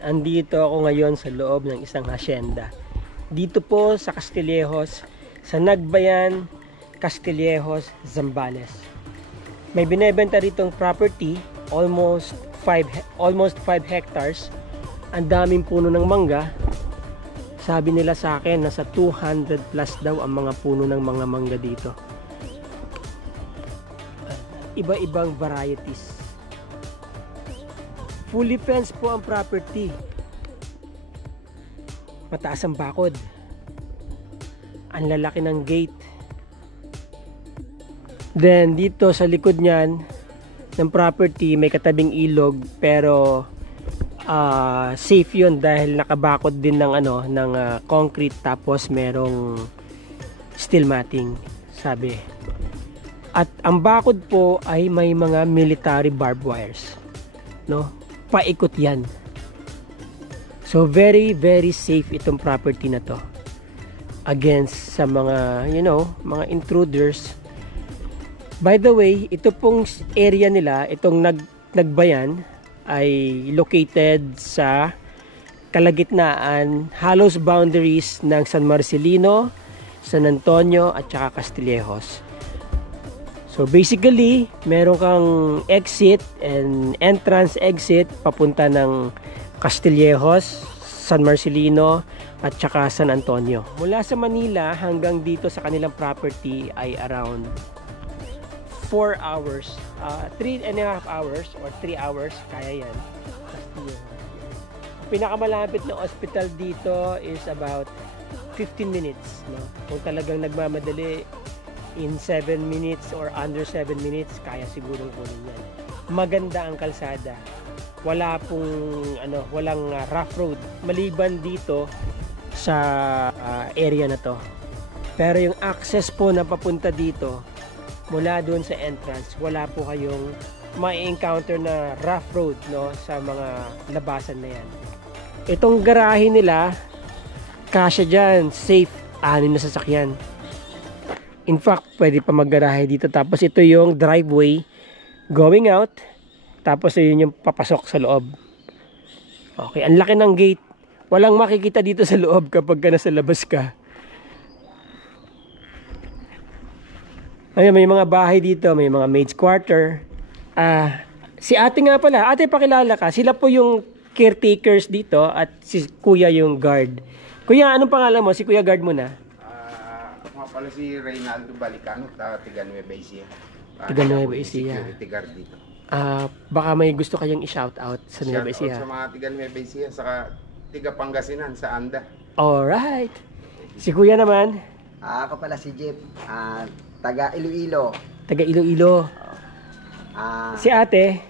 Andito ako ngayon sa loob ng isang hacienda. Dito po sa Castillejos, sa Nagbayan, Castillejos, Zambales. May binebenta ritong property, almost 5 hectares. Ang daming puno ng mangga. Sabi nila sa akin, nasa 200 plus daw ang mga puno ng mga mangga dito. Iba-ibang varieties. Fully fenced po ang property. Mataas ang bakod. Ang lalaki ng gate. Then dito sa likod niyan ng property may katabing ilog, pero safe yun dahil nakabakod din ng concrete, tapos merong steel matting, sabi. At ang bakod po ay may mga military barbed wires, no? Paikot yan. So very very safe itong property na to against sa mga mga intruders. By the way, ito pong area nila, itong Nagbayan, ay located sa kalagitnaan, halos boundaries ng San Marcelino, San Antonio at saka Castillejos. So basically, meron kang exit and entrance exit papunta ng Castillejos, San Marcelino at saka San Antonio. Mula sa Manila hanggang dito sa kanilang property ay around 4 hours, 3.5 hours or 3 hours, kaya yan. Pinakamalapit na hospital dito is about 15 minutes, no? Kung talagang nagmamadali, in 7 minutes or under 7 minutes, kaya sigurong kunin yan. Maganda ang kalsada. Wala pong walang rough road maliban dito sa area na to. Pero yung access po na papunta dito mula doon sa entrance, wala po kayong ma-encounter na rough road, no, sa mga labasan na yan. Itong garahe nila, kasya dyan, safe, 6 na sasakyan. In fact, pwede pa maggarahe dito. Tapos ito yung driveway going out. Tapos yun yung papasok sa loob. Okay, ang laki ng gate. Walang makikita dito sa loob kapag ka nasa labas ka. Ayun, may mga bahay dito. May mga maid's quarter. Si ate nga pala. Ate, pakilala ka. Sila po yung caretakers dito at si kuya yung guard. Kuya, anong pangalan mo? Si kuya guard mo na. Pala si Reynaldo Balicano, taga Nueva Ecija. Taga Nueva Ecija. Security guard dito. Baka may gusto kayong i-shout out sa Nueva Ecija. Shout out sa mga taga Nueva Ecija, saka taga Pangasinan sa Anda. Alright. Si kuya naman? Ako pala si Jeep, taga Iloilo. Taga Iloilo. Si ate?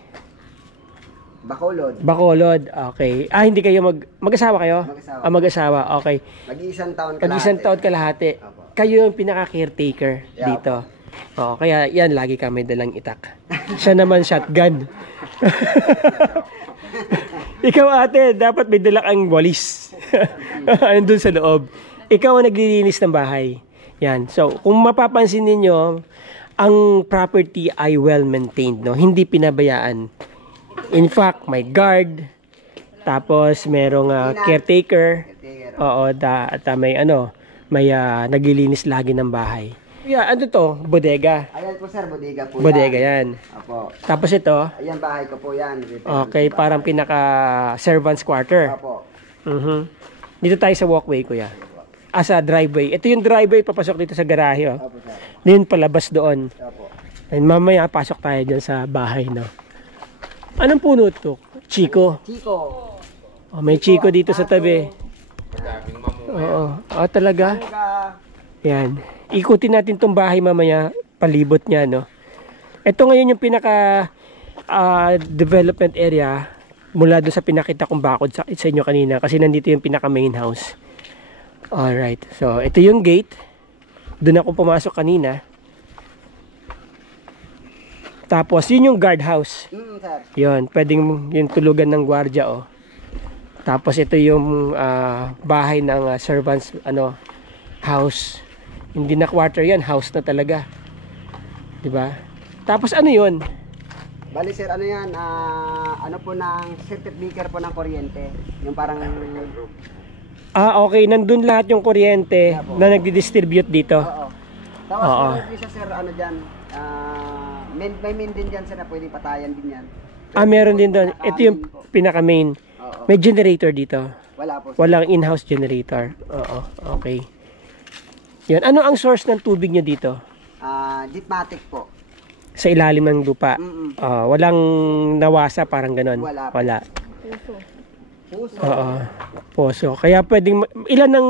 Bacolod. Bacolod, okay. Hindi kayo mag-asawa kayo? Mag-asawa. Mag-asawa, okay. Mag-isang taon kalahati. Mag-isang taon kalahati. Opo. Kayo yung pinaka-caretaker dito. Oo, kaya yan, lagi kami dalang itak. Siya naman shotgun. Ikaw ate, dapat may dala kang walis. Andun sa loob. Ikaw ang naglilinis ng bahay. Yan. So, kung mapapansin ninyo, ang property ay well-maintained, no? Hindi pinabayaan. In fact, may guard, tapos merong caretaker. Oo, at may naglilinis lagi ng bahay. Yeah, ano to? Bodega. Ayan po sir, bodega po Bodega yan. Opo. Tapos ito? Ayan, bahay ko po yan. Okay, parang pinaka-servant's quarter. Opo. Dito tayo sa walkway, kuya. Sa driveway. Ito yung driveway, papasok dito sa garahe. Oh. Opo sir. Then palabas doon. Opo. And mamaya, pasok tayo dyan sa bahay, no? Anong puno to? Chico. Chico. Oh, may Chico dito sa tabi. Madaming mamuhay. Oo. Talaga? Yan. Ikutin natin tong bahay mamaya, palibot niya, no? Ito ngayon yung pinaka development area mula doon sa pinakita kong bakod sa inyo kanina, kasi nandito yung pinaka main house. Alright. So, ito yung gate. Doon ako pumasok kanina. Tapos, yun yung guard house. Sir. Yun, pwedeng yung tulugan ng gwardiya, oh. Tapos, ito yung bahay ng servants, house. Hindi na quarter yan, house na talaga. Diba? Tapos, ano yun? Bali sir, ano yan, ano po ng circuit breaker po ng kuryente. Yung parang, Okay. Nandun lahat yung kuryente na nagdi-distribute dito. oo. Tapos Oo. meron din siya sir, ano dyan, may main din dyan sir na pwedeng patayan din yan. Meron din doon. Ito yung pinaka-main. Oo. May generator dito. Wala po sir. Walang in-house generator. Oo. Okay. Yan. Ano ang source ng tubig nyo dito? Ditmatic po. Sa ilalim ng lupa. Mm-mm. Walang nawasa, parang ganon. Wala. Wala. Puso. Oo. Poso. Kaya pwedeng, ilan ang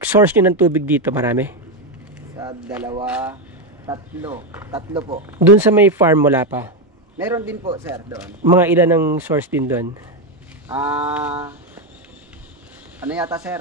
source nyo ng tubig dito? Marami? Sa dalawa, tatlo po. Doon sa may farm, wala pa. Meron din po sir doon. Mga ilan ang source din doon? Ano yata sir,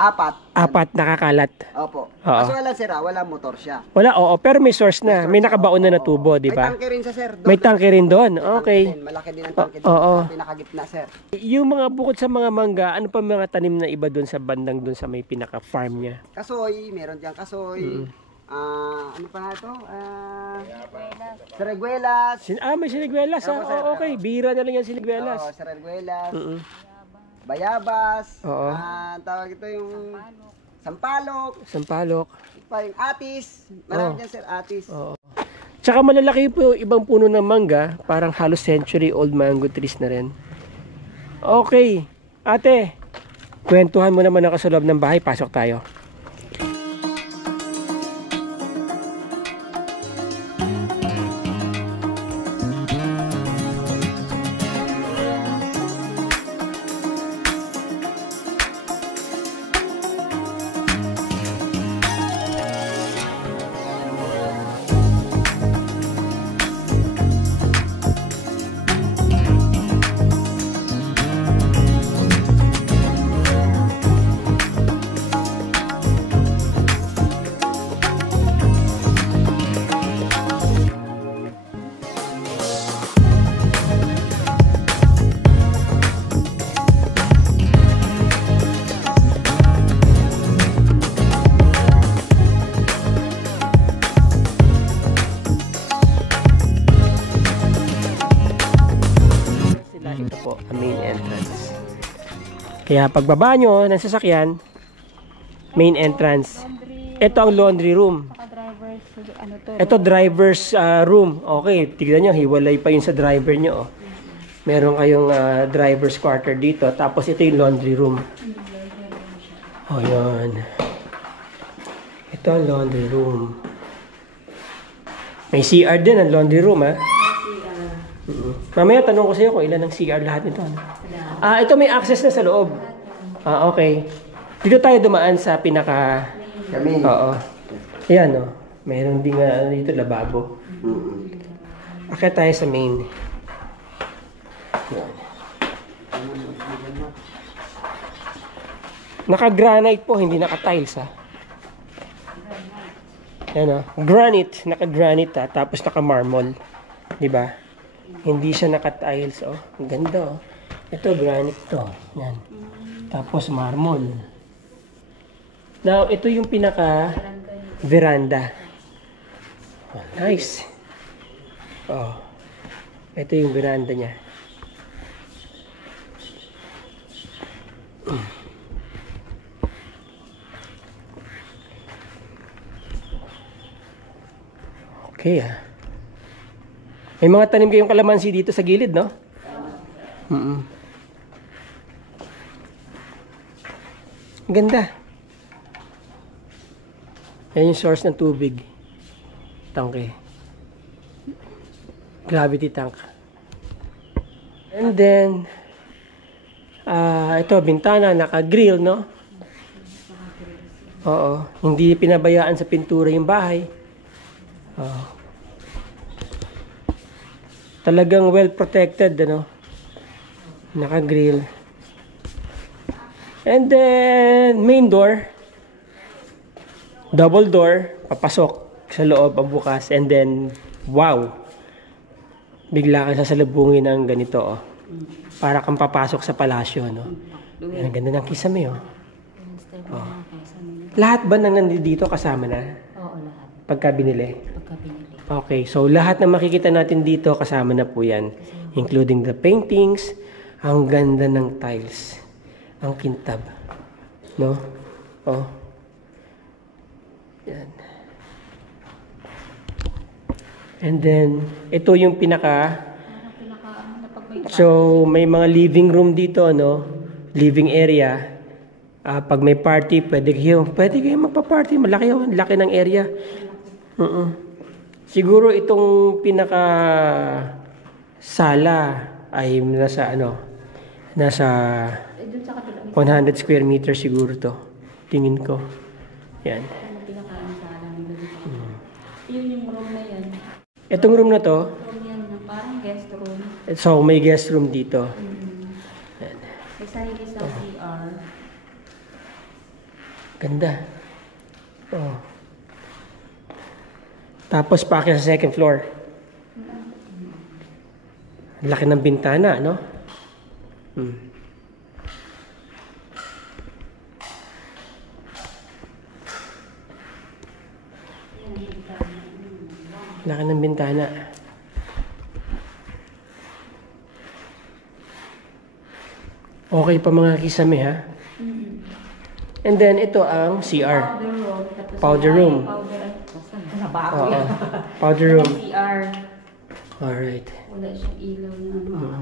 apat. Apat nakakalat. Opo. Oo. Kaso wala sir, wala motor siya. Wala, oo. Pero may source na. May nakabaon na na tubo, di May ba? tangke rin siya sir. May tangke rin doon. Okay. Malaki din ang tangke Oo. sa pinakagitna sir. Yung mga bukod sa mga mangga, ano pa mga tanim na iba doon sa bandang doon sa may pinaka-farm niya? Kasoy, meron diyang kasoy. Ano pa nga ito? Sariguelas. May siniguelas. Opo, sir. Okay, bira na lang yan siniguelas. Oo, sariguelas. Mm-mm. Bayabas. Oo. Tawag ito yung sampalok. Sampalok. Pa yung atis. Marami dyan sir, atis. Oo. Tsaka malalaki po yung ibang puno ng mangga, parang halos century old mango trees na rin. Okay, ate, kwentuhan mo naman ako sa loob ng bahay, pasok tayo. Ito po, ang main entrance. Kaya pagbaba nyo ng sasakyan, main entrance. Ito ang laundry room. Ito driver's room. Okay, tignan nyo, hiwalay pa yun sa driver nyo. Meron kayong driver's quarter dito. Tapos ito yung laundry room. O, yun. Ito ang laundry room. May CR din ang laundry room, ha? Mamaya tanong ko sa iyo kung ilan ang CR lahat nito. Ito may access na sa loob. Okay. Dito tayo dumaan sa pinaka... Kami. Oo. Ayan, no. Meron din nga dito lababo. Akit tayo sa main. Naka-granite po, hindi naka-tiles, ha. Ayan, no. Granite. Naka-granite, ha. Tapos naka-marble. Diba? Hindi siya naka-tiles, oh. Ang ganda, oh. Ito, granite to. Yan. Tapos, marble. Now, ito yung pinaka-veranda. Oh, nice. Oh. Ito yung veranda niya. Okay, ah. May mga tanim kayong kalamansi dito sa gilid, no? Ganda. Yan yung source ng tubig. Tangke. Gravity tank. And then, ito, bintana, naka-grill, no? Oo. Hindi pinabayaan sa pintura yung bahay. Oo. Talagang well protected, ano? Naka-grill. And then main door. Double door, papasok sa loob ang bukas, and then wow. Bigla kang sasalubungin ng ganito, oh. Para kang papasok sa palasyo, no? Ang ganda ng kisame, oh. Lahat ba nang nandito kasama na? Oo, lahat. Pagka binili? Pagka binili. Okay, so lahat na makikita natin dito kasama na po yan. Including the paintings. Ang ganda ng tiles. Ang kintab. No? Oh. Yan. And then, ito yung pinaka... So, may mga living room dito, no? Living area. Pag may party, pwede kayo magpa-party. Laki ng area. Siguro itong pinaka sala ay nasa 100 square meters siguro to. Tingin ko. Yan. Yun yung room na yan. Itong room na to, Room yan, parang guest room. so may guest room dito. Yan. May sarili sa CR. Ganda. Oh. Tapos paakyat sa second floor. Laki ng bintana, no? Laki ng bintana. Okay pa mga kisame, ha? And then, ito ang CR. Powder room. Tapos Powder may room. Powder. Nabago Oo. yan. Powder room. CR. Alright. Wala siyang ilaw na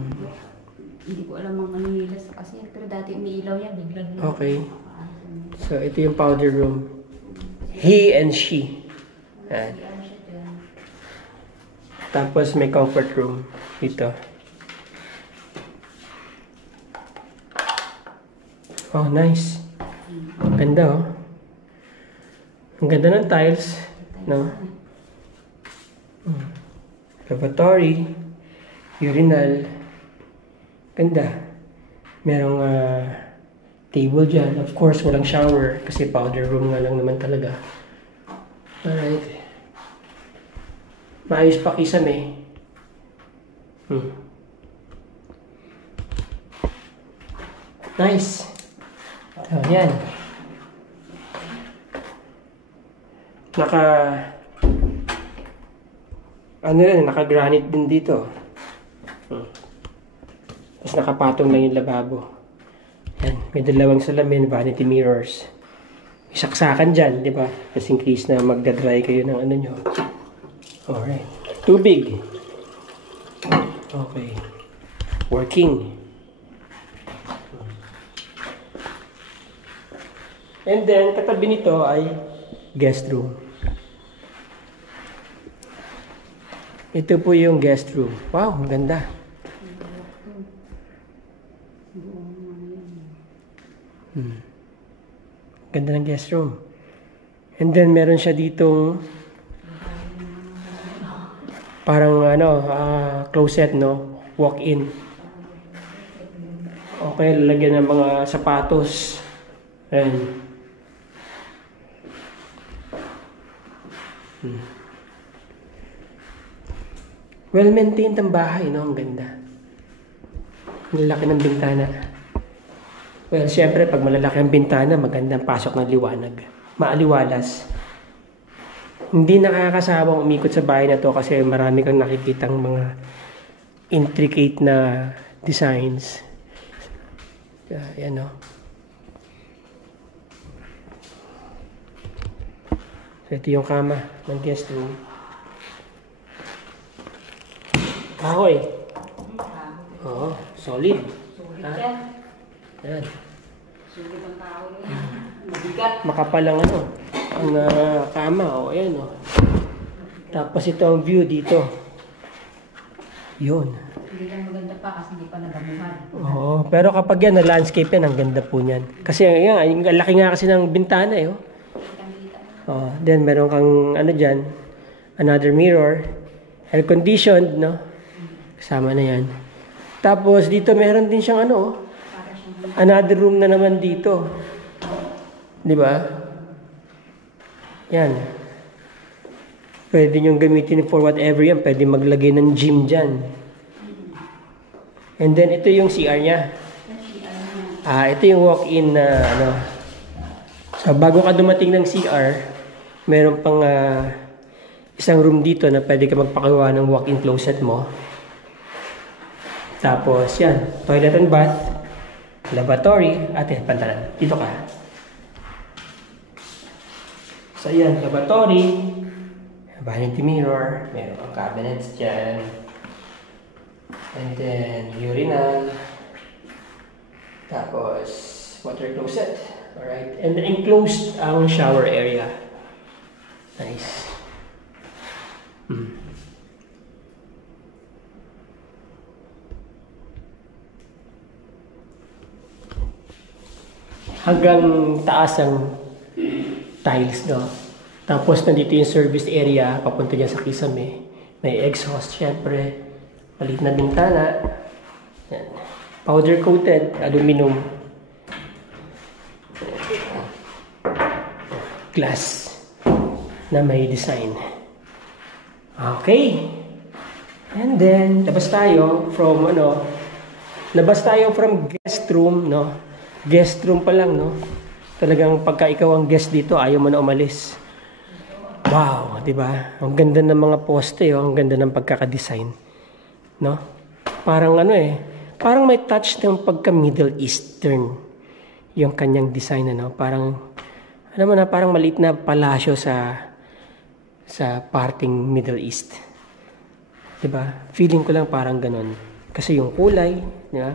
Hindi ko alam ang nila sa kasi. Pero dati may ilaw yan. Biglang Okay. So, ito yung powder room. He and she. Yan. CR siya dyan. Tapos may comfort room dito. Oh, nice. Ganda, oh. Ang ganda ng tiles, no? Lavatory, urinal. Ganda. Merong table dyan. Of course, walang shower kasi powder room nga lang naman talaga. Alright. Maayos pa kisame. Nice. Oh, yan. Naka-granite din dito. Tapos nakapatong lang yung lababo. Yan, may dalawang salamin, vanity mirrors. May saksakan dyan, di ba? Just in case na magdadry kayo ng ano nyo. Alright. Tubig. Okay. Working. And then, katabi nito ay guest room. Ito po yung guest room. Wow, ang ganda. Ganda ng guest room. And then, meron siya ditong parang closet, no? Walk-in. Okay, lalagyan ng mga sapatos. Ayan. Well-maintained ang bahay, no? Ang ganda. Ang laki ng bintana. Well, syempre, pag malalaki ang bintana, magandang pasok ng liwanag. Maaliwalas. Hindi nakakasawang umikot sa bahay na to kasi marami kang nakikitang mga intricate na designs. Yan, no? So, ito yung kama ng guest room. Kahoy. Oo, solid. Sulit yan. Yan. Sulit ang tao yan. Mabigat. Makapal ang ang kama. O, ayan, o. Tapos ito ang view dito. Yun. Hindi lang maganda pa kasi hindi pa nagamuhan. Oo, pero kapag yan, na-landscape yan, ang ganda po niyan. Kasi yan, ang laki nga kasi ng bintana, eh. Oh. Oh, then meron kang dyan, another mirror, air conditioned, no? Kasama na yan. Tapos dito meron din siyang another room na naman dito. 'Di ba? Yan. Pwede nyo gamitin for whatever yan. Pwede maglagay ng gym dyan. And then ito yung CR niya. Ito yung walk-in na So bago ka dumating ng CR, meron pang isang room dito na pwede ka magpagawa ng walk-in closet mo. Tapos yan, toilet and bath, lavatory, at pantalan. Dito ka. So yan, lavatory, vanity mirror, meron ang cabinets dyan. And then, urinal. Tapos, water closet. Alright. And then, enclosed ang shower area. Nice. Hanggang taas ang tiles, no? Tapos, nandito yung service area, papunta dyan sa kisame. May exhaust, syempre. Maliit na bintana. Yan. Powder coated, aluminum. Glass na may design. Okay. And then, labas tayo from guest room, no? Guest room pa lang, no? Talagang pagka ikaw ang guest dito, ayaw mo na umalis. Wow, di ba? Ang ganda ng mga poste, oh. Ang ganda ng pagkaka-design. No? Parang parang may touch ng pagka Middle Eastern yung kanyang design, ano? Parang parang maliit na palasyo sa parting Middle East. 'Di ba? Feeling ko lang parang ganun. Kasi yung kulay, di ba?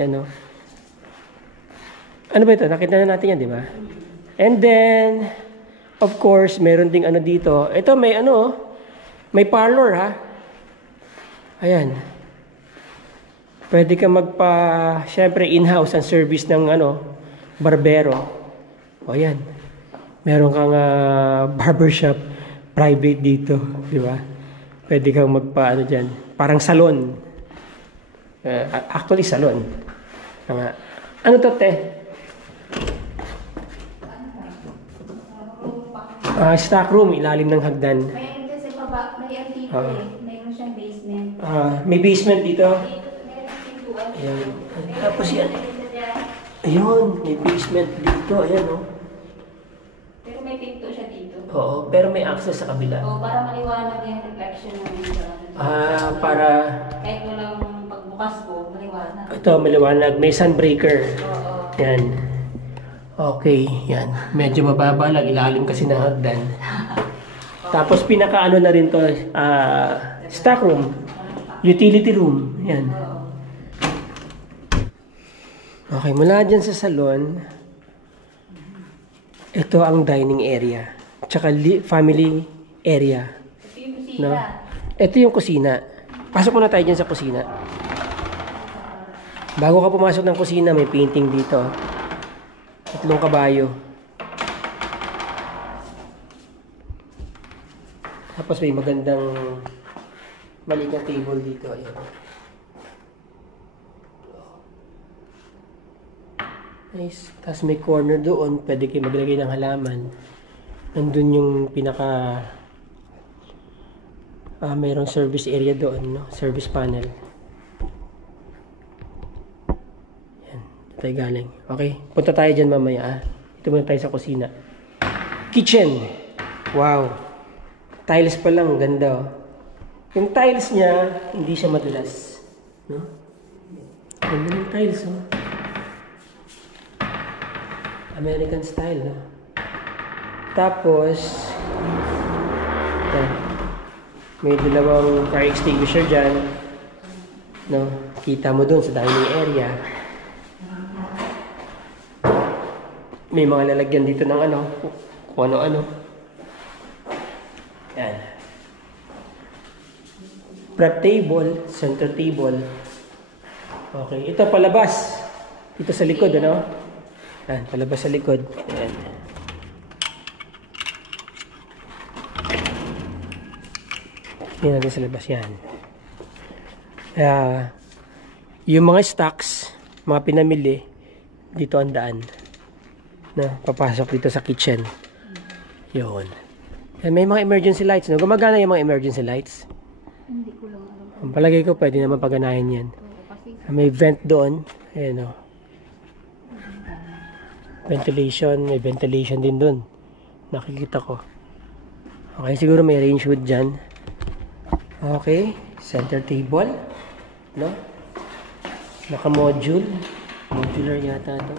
Yan, no? Ano ba ito? Nakita na natin yan, di ba? And then, of course, meron ding dito. Ito may parlor, ha? Ayan. Pwede ka syempre in-house ang service ng barbero. O ayan. Meron kang barbershop private dito, di ba? Pwede kang dyan. Parang salon. Actually, salon. Ano to, te? Stock room, ilalim ng hagdan. May kasi baba, may dito mayroon siyang basement. May basement dito. Meron siyang pintuan. Ayan. Tapos yan. Ayun, may basement dito. Ayan, oh. Pero may pinto siya dito. Oo, pero may access sa kabila. Oo, para maliwanag yung reflection ng Para... kahit walang pagbukas ko, maliwanag. Ito, maliwanag. May sunbreaker. Oo. Yan. Okay, yan. Medyo mababa lang. Ilalim kasi ng hagdan. Tapos pinaka na rin to, stock room. Utility room. Yan. Okay, mula dyan sa salon, ito ang dining area. Tsaka family area. Ito yung kusina. No? Ito yung kusina. Pasok muna tayo dyan sa kusina. Bago ka pumasok ng kusina, may painting dito. 3 kabayo. Tapos may magandang maliit na table dito. Ayan. Nice. Tapos may corner doon. Pwede kayo maglagay ng halaman. Nandun yung pinaka... mayroong service area doon, no? Service panel. Yan. Ito tayo galing. Okay. Punta tayo dyan mamaya, Ito muna tayo sa kusina. Kitchen. Wow. Tiles pa lang. Ganda, oh. Yung tiles niya, hindi siya madulas. No? Ganda yung tiles, oh. American style, no? Tapos, ito. May dalawang fire extinguisher dyan. No? Kita mo dun sa dining area. May mga lalagyan dito ng kung ano-ano. Yan. Prep table, center table. Okay, ito palabas. Dito sa likod, ano? Yan, palabas sa likod. Yan. Yan natin sa labas yan. Yung mga stocks, mga pinamili, dito ang daan. Na, papasok dito sa kitchen. Yun. And may mga emergency lights, no? Gumagana yung mga emergency lights. Hindi ko lang alam. Ang palagay ko, pwede naman paganahin yan. May vent doon. Ayan, o. Ventilation. May ventilation din doon. Nakikita ko. Okay, siguro may range hood dyan. Okay, center table. No? Naka-module. Modular yata to.